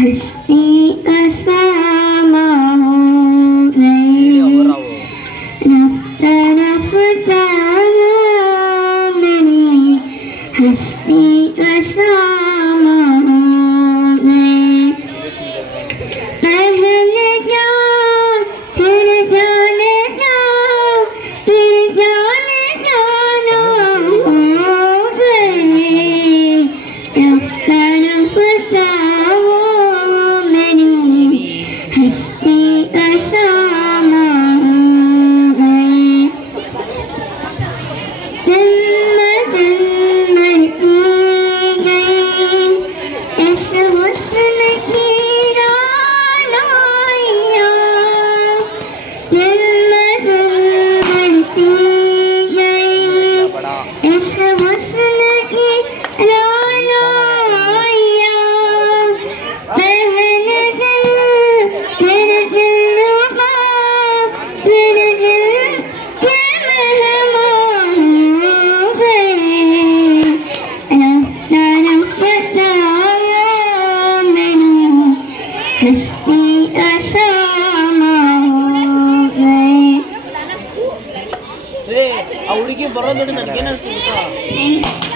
हंसती असामा हो गई रफ्ता रफ्ता हो मेरी हंसती असामा हो गई पहले जाओ फिर जाने जाओ फिर जाने जाना हो गई रफ्ता रफ्ता हंसती असामा हो गई दिन बढ़ती गई इस हुस्न की रानाइयाँ दिन बढ़ती गई इस हुस्न की रानाइयाँ हंसती असामा हो गई ಆ ಹುಡುಗಿ ಬರೋದ್ ನೋಡಿ ನನಗೇನು ಅನಿಸ್ತು ಗೊತ್ತಾ?